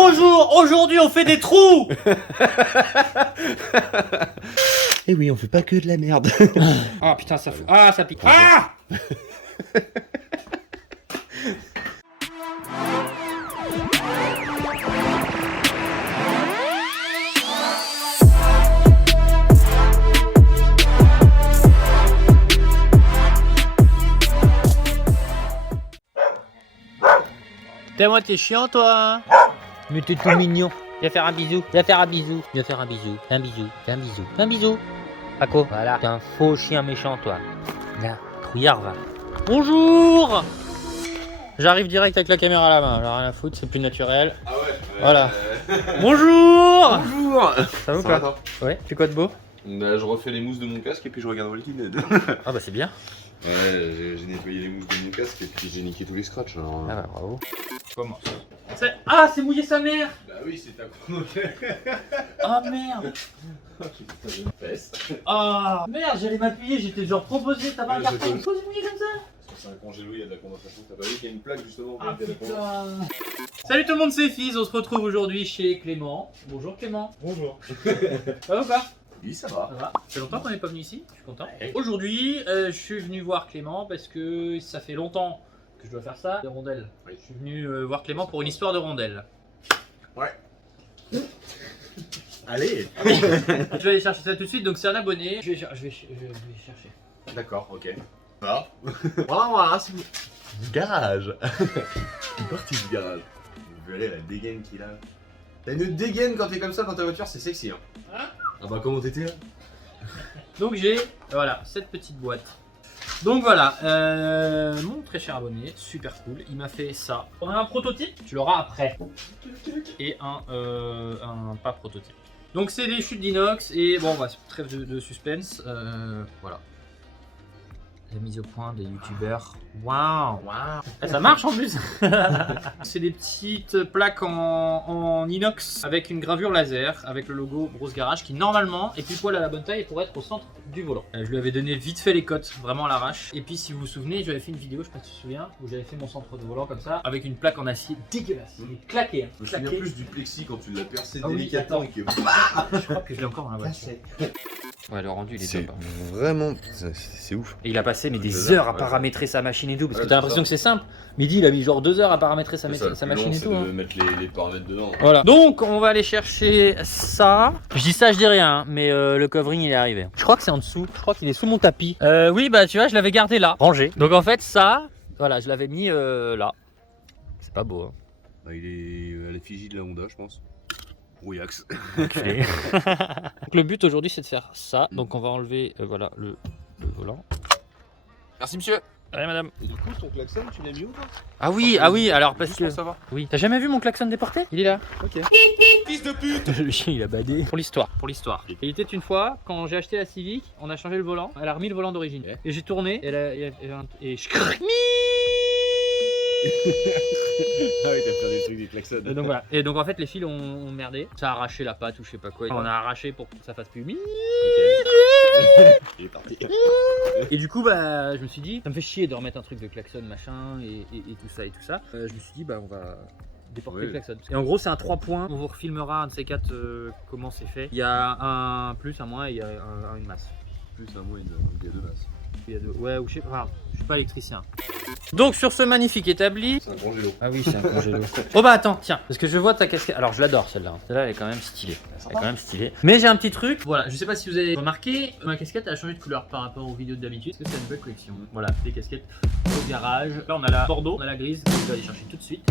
Bonjour, aujourd'hui on fait des trous. Eh oui, on fait pas que de la merde. Ah putain, ça fout. Ah, ça pique. Ah. T'es à moitié chiant toi. Mais t'es tout mignon. Viens faire un bisou. Viens faire un bisou. Viens faire un bisou. Fais un bisou. Fais un bisou. Fais un bisou. Paco, voilà. T'es un faux chien méchant toi. Là, trouillard va. Bonjour. J'arrive direct avec la caméra à la main. Alors rien à foutre, c'est plus naturel. Ah ouais. Voilà. Bonjour. Bonjour. Ça va ou Ça pas? Ouais. Tu fais quoi de beau? Bah, je refais les mousses de mon casque et puis je regarde Walking Dead. Ah bah c'est bien. Ouais, j'ai nettoyé les mousses de mon casque et puis j'ai niqué tous les scratchs. Alors... Ah bah bravo. Comment? Ah, c'est mouillé sa mère. Bah oui, c'est ta chrono. Ah merde. Ah merde, j'allais m'appuyer, j'étais genre proposé, t'as pas Ouais, regardé je une pause mouillée comme ça? C'est un congélo, il y a de la condensation. T'as pas vu qu'il y a une plaque justement Ah il y a de la condensation. putain. Salut tout le monde, c'est Fizz, on se retrouve aujourd'hui chez Clément. Bonjour Clément. Bonjour. Ça va ou pas? Oui, ça va. Ça va. Ça fait longtemps qu'on n'est pas venu ici, je suis content. Aujourd'hui, je suis venu voir Clément parce que ça fait longtemps que je dois faire ça, des rondelles. Oui. Je suis venu voir Clément pour une histoire de rondelles. Ouais. Allez. Je vais aller chercher ça tout de suite, donc c'est un abonné. Je vais chercher. D'accord, ok. Ça va. Voilà, c'est garage. Une partie du garage. Vous verrez la dégaine qu'il a. T'as une dégaine quand t'es comme ça dans ta voiture, c'est sexy. Hein. Ah bah comment t'étais là? Donc j'ai, voilà, cette petite boîte. Donc voilà, mon très cher abonné, super cool, il m'a fait ça. On a un prototype, tu l'auras après. Et un pas prototype. Donc c'est des chutes d'inox et bon, bah, trêve de suspense, voilà. La mise au point des youtubeurs. Waouh! Ça marche en plus! C'est des petites plaques en inox avec une gravure laser, avec le logo Grosse Garage qui normalement est pile poil à la bonne taille pour être au centre du volant. Je lui avais donné vite fait les cotes, vraiment à l'arrache. Et puis si vous vous souvenez, j'avais fait une vidéo, je sais pas si tu te souviens, où j'avais fait mon centre de volant comme ça, avec une plaque en acier dégueulasse. Il est claqué, hein. Je me souviens plus du plexi quand tu l'as percé Ah oui, délicatement et que... Je crois que je l'ai encore dans la voiture. Ouais, le rendu il est C'est top. hein. vraiment... C'est ouf. Et il a passé mais des Deux heures à heures, paramétrer sa machine et tout, parce Ouais, que t'as c'est l'impression ça. que c'est simple. Midi, il a mis genre 2 heures à paramétrer sa le machine plus long, et c'est tout. hein. de mettre les paramètres dedans. Voilà. Donc on va aller chercher ça. Je dis ça, je dis rien, hein, mais le covering il est arrivé. Je crois que c'est en dessous. Je crois qu'il est sous mon tapis. Oui, bah tu vois, je l'avais gardé là, rangé. Donc en fait ça, voilà, je l'avais mis là. C'est pas beau. Hein. Bah, il est à l'effigie de la Honda, je pense. Rouillax. Enculé. Donc le but aujourd'hui c'est de faire ça. Donc on va enlever voilà le volant. Merci monsieur. Allez madame. Et du coup, ton klaxon, tu l'as mis où toi? Ah oui, alors parce Juste que pour savoir. oui. T'as jamais vu mon klaxon déporté? Il est là. Ok. Fils de pute. Le chien il a badé. Pour l'histoire. Il était une fois, quand j'ai acheté la Civic, on a changé le volant. Elle a remis le volant d'origine. Ouais. Et j'ai tourné, et je Ah oui, t'as perdu le truc du klaxon. Et donc voilà. Et donc en fait les fils ont merdé. Ça a arraché la patte ou je sais pas quoi. On a arraché pour que ça fasse plus. Il est parti. Et du coup bah je me suis dit, ça me fait chier de remettre un truc de klaxon machin et tout ça et tout ça. Je me suis dit bah on va déporter le klaxon. Et en gros c'est un 3 points. On vous refilmera un de ces 4 comment c'est fait. Il y a un plus, un moins et il y a une masse. Plus un mot, il y a deux masses. Il y a ouais ou je sais pas. Je suis pas électricien. Donc sur ce magnifique établi. C'est un congélo. Ah oui, c'est un congélo. Oh bah attends, tiens, parce que je vois ta casquette. Alors je l'adore celle-là. Celle-là elle est quand même stylée. Elle est quand même stylée. Mais j'ai un petit truc. Voilà, je sais pas si vous avez remarqué, ma casquette elle a changé de couleur par rapport aux vidéos d'habitude. Parce que c'est une nouvelle collection. Voilà, des casquettes au garage. Là on a la bordeaux, on a la grise. Je vais aller chercher tout de suite.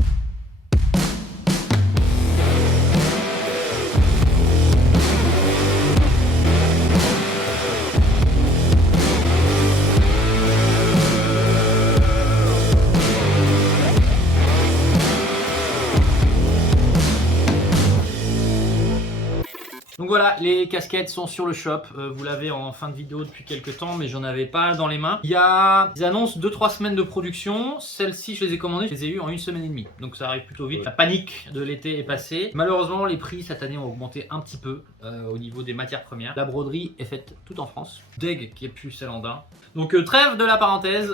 Donc voilà, les casquettes sont sur le shop, vous l'avez en fin de vidéo depuis quelques temps mais j'en avais pas dans les mains. Il y a des annonces 2-3 semaines de production, celles-ci je les ai commandées, je les ai eues en 1 semaine et demie. Donc ça arrive plutôt vite, la panique de l'été est passée. Malheureusement les prix cette année ont augmenté un petit peu au niveau des matières premières. La broderie est faite tout en France, Deg qui est plus celle en daim. Donc trêve de la parenthèse,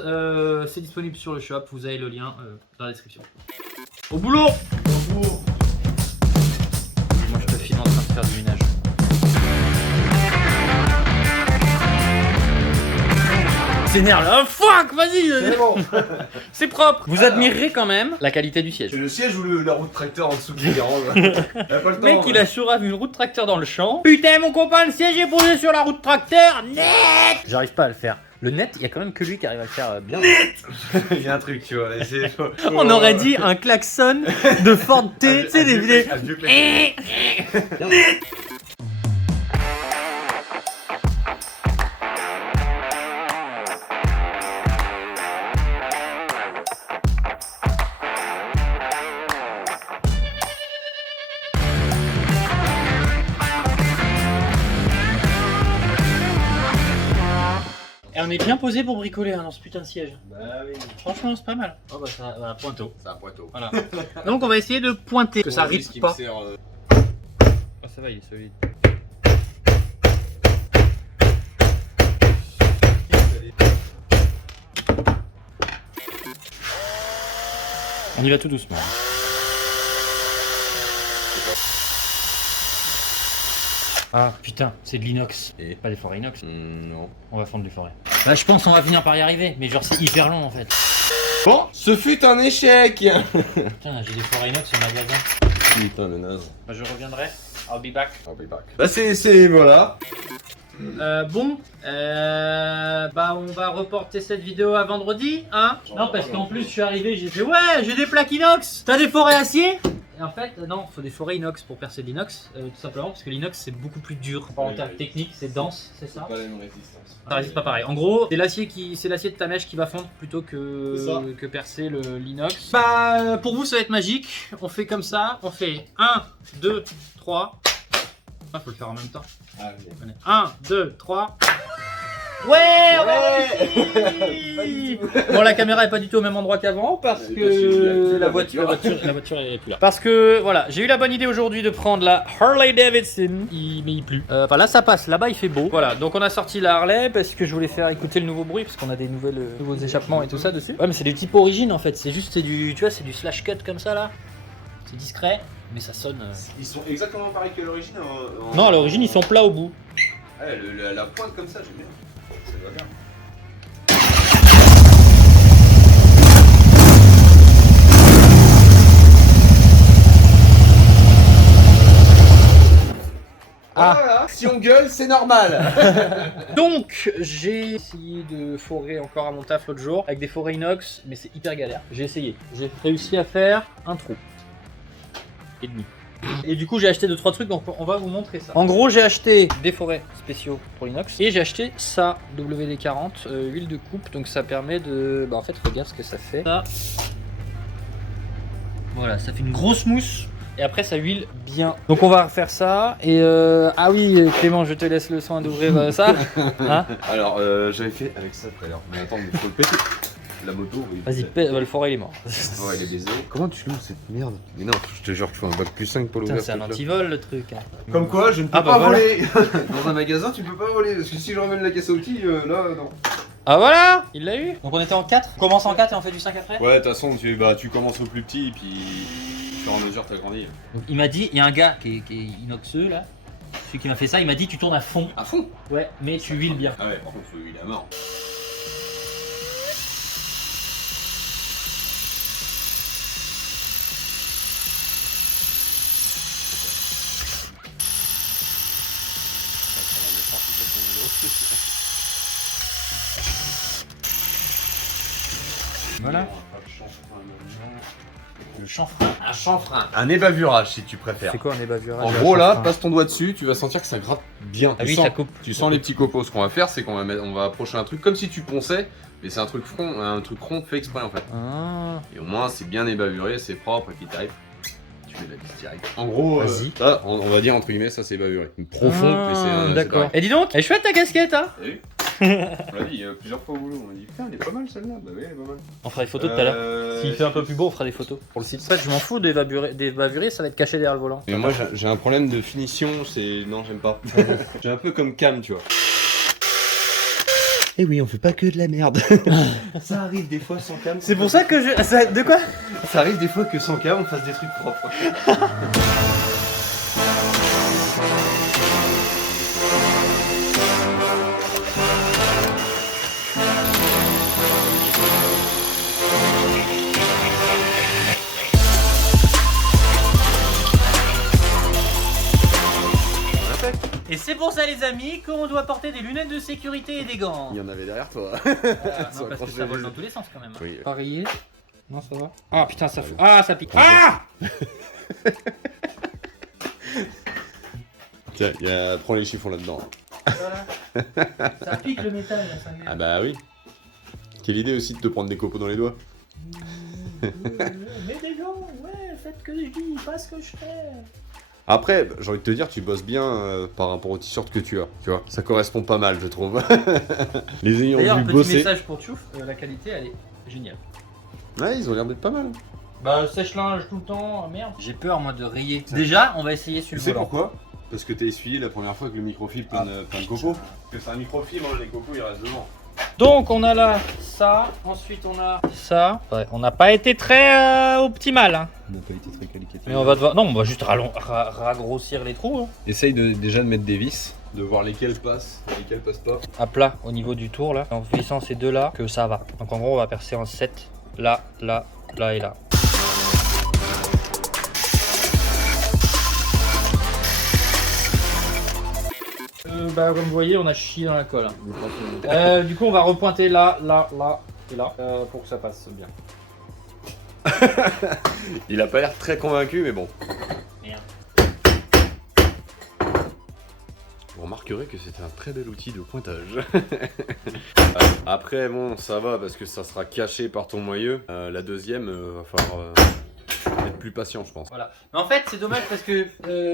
c'est disponible sur le shop, vous avez le lien dans la description. Au boulot! s'énerve. Oh fuck, vas-y. C'est bon. C'est propre. Vous admirerez quand même la qualité du siège. C'est le siège ou la roue de tracteur en dessous qui dérange. Il a pas le Le temps. mec, il a sur une roue de tracteur dans le champ. Putain, mon copain, le siège est posé sur la roue de tracteur. Net. J'arrive pas à le faire. Le net, il y a quand même que lui qui arrive à le faire bien. Il y a un truc, tu vois. On aurait dit un klaxon de Ford T. Tu sais, des vidéos. Un vieux klaxon. Et on est bien posé pour bricoler dans ce putain de siège. Bah oui. Franchement, c'est pas mal. Oh bah ça va, pointeau. C'est un pointeau. Voilà. Donc on va essayer de pointer, que ça rip pas. Ah ça va, il est solide. On y va tout doucement. Ah putain, c'est de l'inox. Et Pas des forêts inox. non. On va fondre des forêts. Bah je pense qu'on va finir par y arriver, mais genre c'est hyper long en fait. Bon, ce fut un échec. Putain, j'ai des forêts inox au magasin. Putain, le naze. Bah je reviendrai. I'll be back. I'll be back. Bah c'est voilà. Bah on va reporter cette vidéo à vendredi, hein? Non, parce qu'en plus je suis arrivé, j'ai fait ouais, j'ai des plaques inox. T'as des forêts acier? Et en fait, non, faut des forêts inox pour percer de l'inox, tout simplement parce que l'inox c'est beaucoup plus dur. En termes techniques, c'est dense, c'est ça? Pas la même résistance. Ça résiste pas pareil. En gros, c'est l'acier de ta mèche qui va fondre plutôt que percer l'inox. Bah pour vous ça va être magique. On fait comme ça, on fait 1, 2, 3. Ah, faut le faire en même temps. Ah oui. 1, 2, 3. Ouais, on a réussi. Bon, la caméra est pas du tout au même endroit qu'avant parce que la voiture est plus là. Parce que voilà, j'ai eu la bonne idée aujourd'hui de prendre la Harley Davidson. Mais il pleut. Enfin là ça passe, là-bas il fait beau. Voilà, donc on a sorti la Harley parce que je voulais faire écouter le nouveau bruit parce qu'on a des nouveaux échappements et tout ça dessus. Ouais, mais c'est du type origine en fait. C'est juste du, tu vois, c'est du slash cut comme ça là. C'est discret, mais ça sonne. Ils sont exactement pareils qu'à l'origine. Non, à l'origine ils sont plats au bout. Ouais, la pointe comme ça, j'aime bien. Ça va bien. Ah. Voilà, si on gueule, c'est normal. Donc, j'ai essayé de forer encore à mon taf l'autre jour avec des forêts inox, mais c'est hyper galère. J'ai essayé. J'ai réussi à faire un trou et demi. Et du coup, j'ai acheté 2-3 trucs, donc on va vous montrer ça. En gros, j'ai acheté des forêts spéciaux pour l'inox et j'ai acheté ça, WD-40, huile de coupe. Donc ça permet de... Bah en fait, regarde ce que ça fait. Ça. Voilà, ça fait une grosse mousse. Et après ça huile bien. Donc on va refaire ça. Et ah oui Clément, je te laisse le soin d'ouvrir ça. Hein? Alors j'avais fait avec ça tout à l'heure. Mais attends, mais faut le péter. La moto, oui. Vas-y, le forêt il est mort. Ouais, il est baisé. Comment tu l'ouvres cette merde? Mais non, je te jure, tu fais un bac plus 5 pour l'ouvrir. C'est un antivol le truc. Hein. Comme quoi, je ne peux Ah, pas bah, voler. Dans un magasin, tu peux pas voler. Parce que si je ramène la caisse à outils, là, non. Ah voilà, il l'a eu. Donc on était en 4. On commence en 4 et on fait du 5 après. Ouais, de toute façon, tu commences au plus petit, et puis au fur et à mesure, t'agrandis. Donc il m'a dit, il y a un gars qui est inoxeux là. Celui qui m'a fait ça, il m'a dit tu tournes à fond. À fond? Ouais, mais tu huiles bien. Ah ouais, par contre, faut huiler à mort. Voilà. Le chanfrein. Un chanfrein. Un ébavurage si tu préfères. C'est quoi un ébavurage? En gros là, passe ton doigt dessus, tu vas sentir que ça gratte bien. Ah Tu oui, sens- ça coupe. Tu sens les petits copeaux. Ce qu'on va faire, c'est qu'on va approcher un truc comme si tu ponçais, mais c'est un truc rond fait exprès en fait. Ah. Et au moins c'est bien ébavuré, c'est propre et puis t'arrives. Tu fais de la vis direct. En gros, Vas-y. ça, on va dire entre guillemets, ça c'est ébavuré. Profond, mais c'est. D'accord. Et dis donc, elle est chouette ta casquette, hein? T'as vu? On l'a dit plusieurs fois au boulot, on m'a dit putain, elle est pas mal celle-là. Bah oui, elle est pas mal. On fera des photos tout à l'heure. S'il fait un peu plus beau, on fera des photos pour le site. En fait, je m'en fous d'évaluer, ça va être caché derrière le volant. Mais moi j'ai un problème de finition, c'est. Non, j'aime pas. J'ai un peu comme Cam, tu vois. Eh oui, on fait pas que de la merde. Ça arrive des fois sans Cam. C'est pour ça que je. De quoi? Ça arrive des fois que sans Cam on fasse des trucs propres. Et c'est pour ça les amis qu'on doit porter des lunettes de sécurité et des gants. Il y en avait derrière toi. Non, parce que ça vole dans tous les sens quand même. Oui. Pareil. Non, ça va. Ah putain, ça fout. Ah, ça pique. Ah. Tiens, prends les chiffons là-dedans. Voilà. Ça pique le métal, là, ça Ah bah oui. Quelle idée aussi de te prendre des copeaux dans les doigts. Mets des gants, ouais, faites ce que je dis, pas ce que je fais. Après, j'ai envie de te dire, tu bosses bien par rapport au t-shirt que tu as. Tu vois, ça correspond pas mal, je trouve. Les ayants D'ailleurs, vu petit bosser. message pour Tchouf, la qualité elle est géniale. Ouais, ils ont l'air d'être pas mal. Bah, sèche-linge tout le temps, merde. J'ai peur moi de rayer. Déjà, on va essayer sur Tu le sais volant. pourquoi? Parce que t'as essuyé la première fois avec le microfibre plein de copeaux. Parce que c'est un microfibre, les copeaux ils restent devant. Donc on a là ça, ensuite on a ça. Ouais, on n'a pas été très optimal. Hein. On n'a pas été très qualifié. Mais on va devoir. Non, on va juste ragrossir les trous. Hein. Essaye déjà de mettre des vis, de voir lesquelles passent, lesquelles passent pas. À plat au niveau du tour là. En vissant ces deux là, que ça va. Donc en gros, on va percer en 7. Là, là, là et là. Bah comme vous voyez, on a chié dans la colle. Hein. Du coup, on va repointer là, là, là et là pour que ça passe bien. Il a pas l'air très convaincu, mais bon. Merde. Vous remarquerez que c'est un très bel outil de pointage. Après, bon, ça va parce que ça sera caché par ton moyeu. La deuxième, va falloir être plus patient, je pense. Voilà. Mais en fait, c'est dommage parce que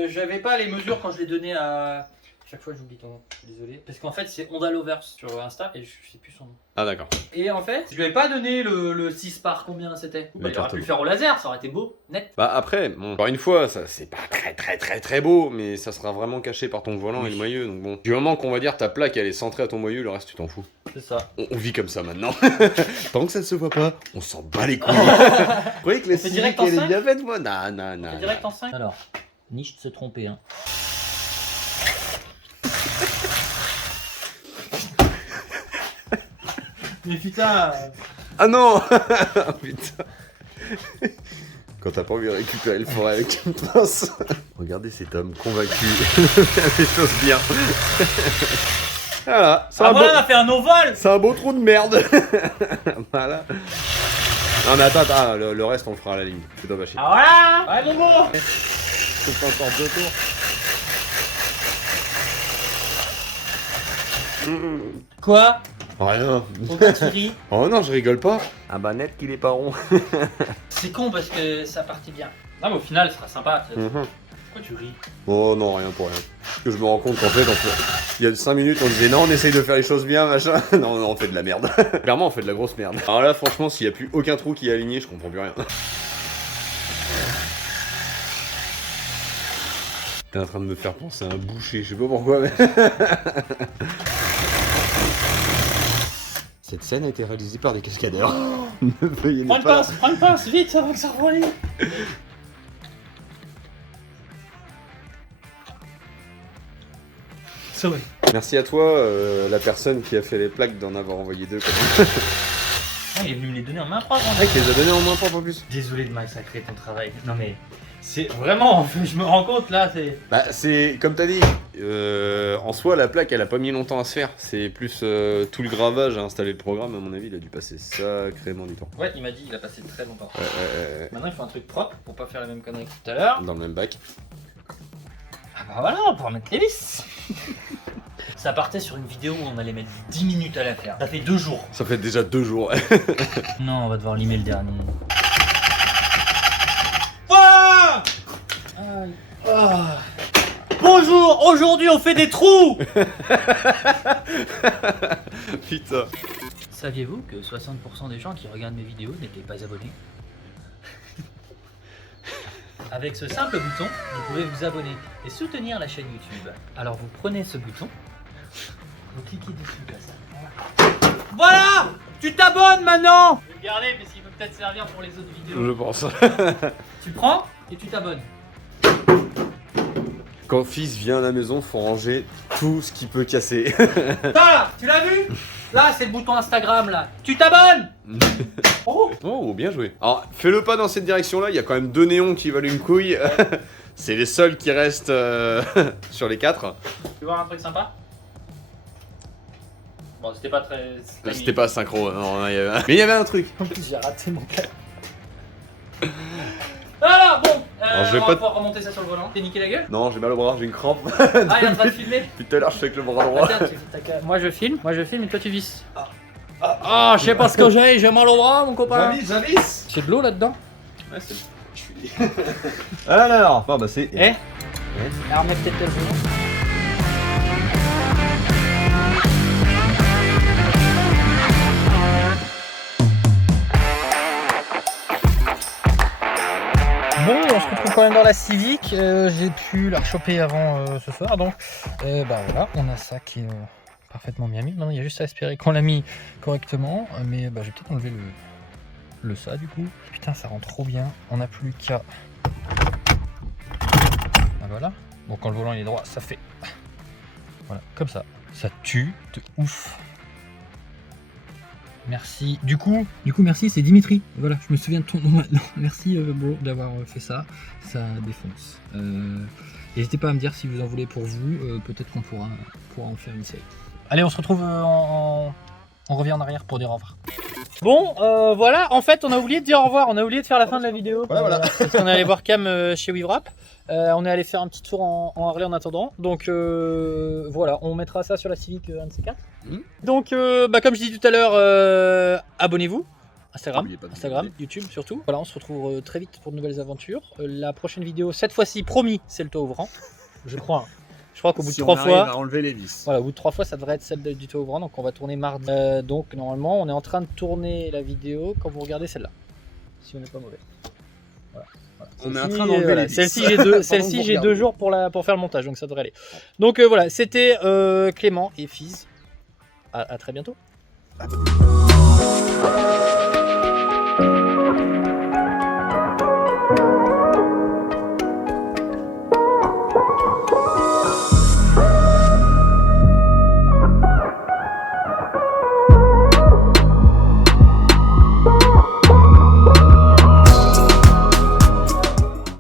j'avais pas les mesures quand je l'ai donné à. Chaque fois, j'oublie ton nom. Je suis désolé. Parce qu'en fait, c'est Ondalovers sur Insta et je sais plus son nom. Ah, d'accord. Et en fait, je lui avais pas donné le 6 par combien c'était. Bah, il aurait pu le faire au laser, ça aurait été beau, net. Bah, après, bon, encore une fois, ça c'est pas très beau, mais ça sera vraiment caché par ton volant et le moyeu. Donc bon, du moment qu'on va dire ta plaque elle est centrée à ton moyeu, le reste tu t'en fous. C'est ça. On vit comme ça maintenant. Tant que ça ne se voit pas, on s'en bat les couilles. Vous croyez que la fait direct civique en elle est 5? bien faite, moi? Non, non, non. C'est direct en 5. Alors, niche de se tromper, hein. Mais putain. Ah non. Putain. Quand t'as pas envie de récupérer le forêt avec une pince. Regardez cet homme convaincu de faire les choses bien. Voilà, c'est Ah voilà, on a fait un ovale. c'est un beau trou de merde. Voilà. Non mais attends, le reste on le fera à la ligne. C'est pas chier. Ah voilà. Ouais, mon beau. C'est encore 2 tours. Quoi? Rien. Pourquoi tu ris? Oh non, je rigole pas. Ah bah net qu'il est pas rond. C'est con parce que ça partit bien. Non mais au final, ce sera sympa. Pourquoi tu ris? Oh non, rien pour rien. Parce que je me rends compte qu'en fait, il y a 5 minutes, on disait non, on essaye de faire les choses bien, machin. Non, non, on fait de la merde. Clairement, on fait de la grosse merde. Alors là, franchement, s'il n'y a plus aucun trou qui est aligné, je comprends plus rien. T'es en train de me faire penser à un boucher, je sais pas pourquoi, mais... Cette scène a été réalisée par des cascadeurs. Veuillez ne pas... Prends une pince, vite, avant que ça revoie. C'est vrai. Merci à toi, la personne qui a fait les plaques, d'en avoir envoyé 2 quand même. Ah, il est venu me les donner en main propre. Ah, qui les a donné en main propre en plus. Désolé de massacrer ton travail. Non mais c'est vraiment, je me rends compte là, c'est. Bah c'est comme t'as dit, en soi la plaque elle a pas mis longtemps à se faire, c'est plus tout le gravage à installer le programme, à mon avis il a dû passer sacrément du temps. Ouais, il m'a dit il a passé très longtemps. Ouais. Maintenant il faut un truc propre pour pas faire la même connerie que tout à l'heure. Dans le même bac. Ah bah voilà, on peut remettre les vis. Ça partait sur une vidéo où on allait mettre 10 minutes à la faire. Ça fait 2 jours. Ça fait déjà 2 jours. Non, on va devoir limer le dernier. Ah Aïe. Ah. Bonjour, aujourd'hui on fait des trous. Putain. Saviez-vous que 60% des gens qui regardent mes vidéos n'étaient pas abonnés? Avec ce simple bouton, vous pouvez vous abonner et soutenir la chaîne YouTube. Alors vous prenez ce bouton, vous cliquez dessus comme ça. Voilà, tu t'abonnes maintenant. Je vais le garder parce qu'il peut peut-être servir pour les autres vidéos. Je pense. Tu prends et tu t'abonnes. Quand fils vient à la maison, faut ranger tout ce qui peut casser. Là, tu l'as vu? Là, c'est le bouton Instagram, là. Tu t'abonnes? Oh. Oh, bien joué. Alors, fais-le pas dans cette direction-là, il y a quand même 2 néons qui valent une couille. C'est les seuls qui restent sur les 4. Tu veux voir un truc sympa? Bon, c'était pas très... C'était pas synchro, non, il y avait... Mais il y avait un truc. En plus, j'ai raté mon cas. Alors, bon, Alors, je vais on pas va pouvoir remonter ça sur le volant. T'es niqué la gueule? Non, j'ai mal au bras, j'ai une crampe. Ah, il est en train de filmer? Depuis tout à l'heure, je fais avec le bras droit. Tiens, moi je filme et toi tu visses. Ah, je sais pas ce que j'ai mal au bras, mon copain. J'avisse. C'est de l'eau là-dedans? Ouais, c'est... Alors, bon, bah c'est... Eh? Alors, remets peut-être le volant. Bon, on se retrouve quand même dans la Civic. J'ai pu la rechoper avant ce soir, donc bah voilà, on a ça qui est parfaitement bien mis. Maintenant, il y a juste à espérer qu'on l'a mis correctement, mais bah, je vais peut-être enlever le ça du coup. Putain, ça rend trop bien. On n'a plus qu'à. Ah, voilà. Bon, quand le volant il est droit, ça fait. Voilà, comme ça. Ça tue de ouf. Merci. Du coup, merci, c'est Dimitri. Voilà, je me souviens de ton nom maintenant. Merci bro d'avoir fait ça. Ça défonce. N'hésitez pas à me dire si vous en voulez pour vous. Peut-être qu'on pourra en faire une série. Allez, on se retrouve on revient en arrière pour dire au revoir. Bon, voilà. En fait, on a oublié de dire au revoir. On a oublié de faire la fin de la vidéo. Voilà. Parce qu'on est allé voir Cam chez WeWrap. On est allé faire un petit tour en Harley en attendant. Donc voilà, on mettra ça sur la Civic un de ces 4. Donc bah, comme je dis tout à l'heure, abonnez-vous. Instagram, YouTube surtout. Voilà, on se retrouve très vite pour de nouvelles aventures. La prochaine vidéo, cette fois-ci, promis, c'est le toit ouvrant. Je crois. Je crois qu'au bout de 3 fois. À enlever les vis. Voilà, au bout de 3 fois, ça devrait être celle du toit ouvrant. Donc on va tourner mardi. Donc normalement, on est en train de tourner la vidéo quand vous regardez celle-là. Si on n'est pas mauvais. Voilà. On est en train d'enlever les vis. Celle-ci, j'ai 2 jours pour faire le montage, donc ça devrait aller. Donc voilà, c'était Clément et Fiz. À très bientôt.